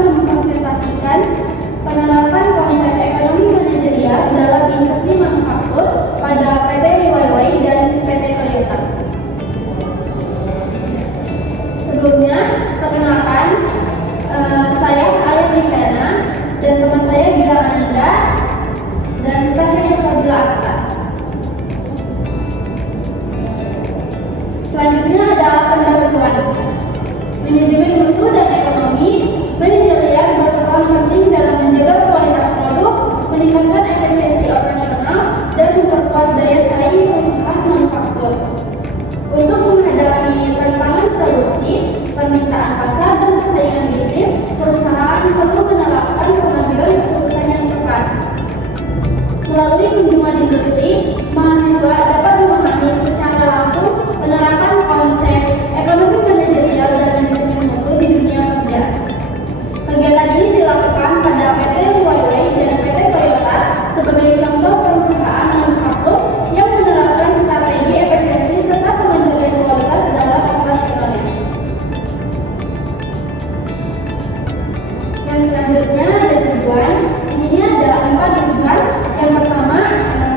mengkonsentrasikan penerapan konsep ekonomi manajerial dalam industri manufaktur pada PT Liwaiwai dan PT Toyota. Sebelumnya, perkenalkan, saya Alia Tishana dan teman saya Gilang Ananda dan Tasya Syafila Atta. Selanjutnya ada pendahuluan. Manajemen mutu dan ekonomi manajerial berperan penting dalam menjaga kualitas produk, meningkatkan efisiensi operasional, dan memperkuat daya saing perusahaan manufaktur. Untuk menghadapi tantangan produksi, permintaan pasar, dan persaingan bisnis, perusahaan perlu menerapkan pengambilan keputusan yang tepat. Melalui kunjungan industri, mahasiswa dapat memahami secara langsung penerapan konsep ekonomi manajerial dan manajemen mutu di dunia kerja. Kegiatan ini dilakukan pada PT Liwaiwai dan PT Toyota sebagai contoh perusahaan manufaktur yang menerapkan strategi efisiensi serta pengendalian kualitas dalam operasionalnya. Yang selanjutnya ada tujuan. Di sini ada 4 tujuan. Yang pertama,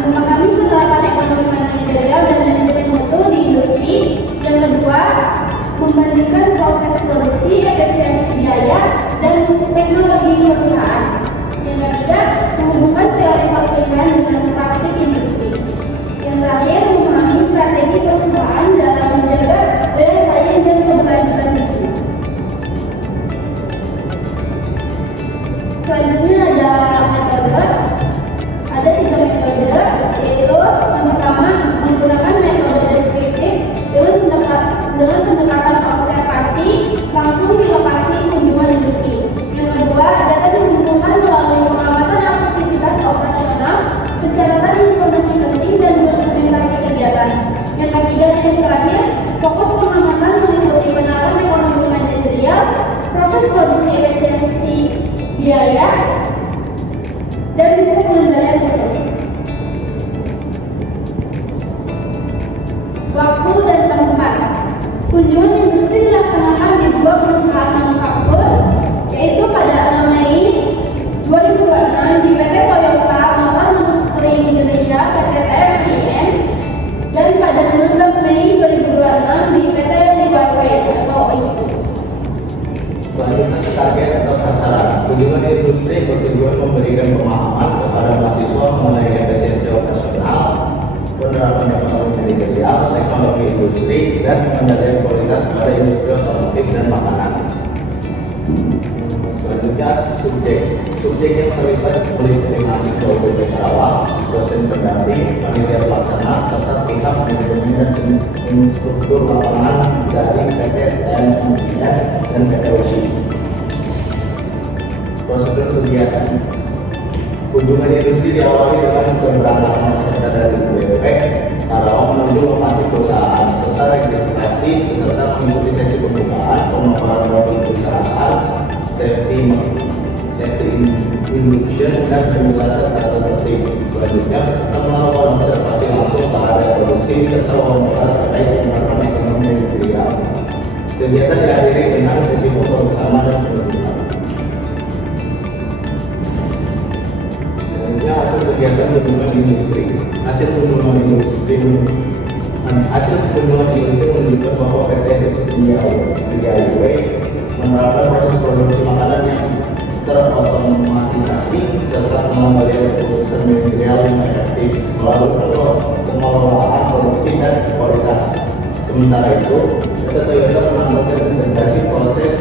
memahami penerapan ekonomi manajerial dan manajemen mutu di industri. Yang kedua, membandingkan proses produksi, efisiensi biaya, dan teknologi perusahaan. Yang ketiga, menghubungkan teori pilihan dengan praktik industri. Yang terakhir, memahami strategi perusahaan dalam menjaga daya saing dan keberlanjutan bisnis. Selanjutnya ada metode. Ada 3 metode, yaitu yang pertama menggunakan metode deskriptif dengan pendekatan observasi langsung di lokasi kunjungan industri. Yang kedua, data dikumpulkan melalui pengamatan aktivitas operasional, pencatatan informasi penting, dan dokumentasi kegiatan. Yang ketiga dan yang terakhir, fokus pengamatan meliputi penerapan ekonomi manajerial, proses produksi efisiensi biaya, dan sistem pengendalian mutu. Waktu dan tempat. Kunjungan industri dilaksanakan di 2 perusahaan manufaktur, yaitu pada 6 Mei 2026 di PT Toyota Motor Manufacturing Indonesia (PT TMIN) dan pada 19 Mei 2026 di PT Liwaiwai atau OIC. Selanjutnya target atau sasaran. Kunjungan industri bertujuan memberikan pemahaman kepada mahasiswa mengenai efisiensi operasional, penerapan ekonomi manajerial, teknologi industri, dan pengendalian kualitas pada industri otomotif dan makanan. Selanjutnya subjek. Subjek yang terlibat meliputi mahasiswa UPT Karawang, dosen pendamping, panitia pelaksana, serta pihak manajemen dan instruktur lapangan dari PT TMIN dan PT OSI. Prosedur kegiatan. Kunjungan industri diawali dengan keberangkatan peserta dari UPT Karawang menuju lokasi perusahaan serta registrasi serta mengikuti sesi pembukaan, pemaparan produk perusahaan, safety induction, dan penjelasan tata tertib. Selanjutnya, peserta melakukan observasi langsung pada produksi serta wawancara terkait penerapan ekonomi manajerial. Kegiatan diakhiri dengan sesi foto bersama dan penunjukan. Selanjutnya, hasil kegiatan kunjungan industri. Hasil kunjungan industri menunjukkan bahwa PT Liwaiwai menerapkan proses produksi makanan yang terotomatisasi serta pengambilan keputusan manajerial yang efektif melalui pengelolaan produksi dan kualitas. Sementara itu, PT Toyota menambahkan integrasi proses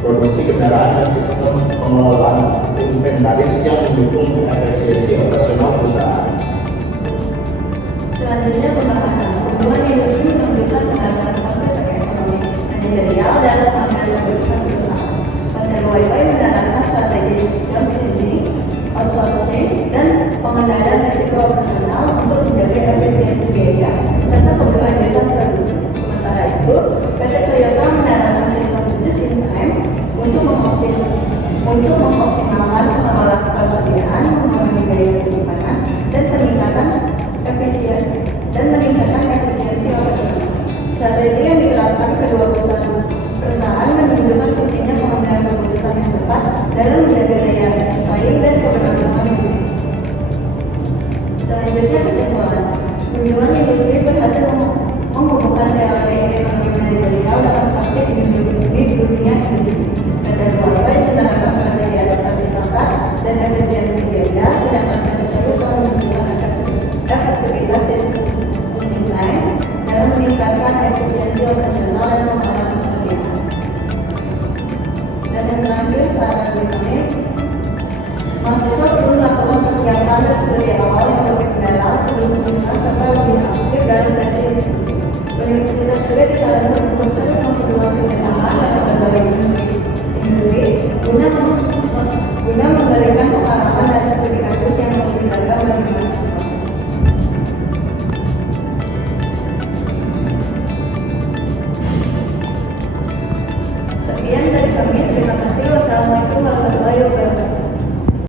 produksi kendaraan dan sistem pengelolaan inventaris yang mendukung efisiensi operasional perusahaan. Selanjutnya pembahasan. Kunjungan industri menunjukkan penerapan konsep ekonomi manajerial dalam pengambilan keputusan perusahaan. PT Liwaiwai menjalankan strategi downsizing, outsourcing, dan pengendalian risiko operasional untuk menjaga efisiensi biaya serta keberlanjutan produksi. Sementara itu, PT Toyota menjalankan sistem just in time untuk mengoptimalkan pengelolaan persediaan, mengurangi biaya penyimpanan, dan meningkatkan efisiensi operasional. Strategi yang diterapkan kedua perusahaan menunjukkan pentingnya pengambilan keputusan keputusan yang tepat dalam menjaga daya saing dan keberlangsungan bisnis. Selanjutnya kesimpulan, kunjungan industri berhasil menghubungkan teori ekonomi manajerial dalam praktik di dunia industri. PT Huawei menerapkan strategi adaptasi pasar dan efisiensi biaya, sedangkan PT Teluh telah menunjukkan efektivitas system time dalam meningkatkan efisiensi operasional dan pengelolaan persediaan. Dan yang terakhir, saran kami, mahasiswa perlu melakukan persiapan dan studi awal yang lebih mendalam sebelum menuliskan serta lebih aktif dalam sesi diskusi. Universitas juga disarankan untuk terus memperluas kerjasama dalam berbagai industri guna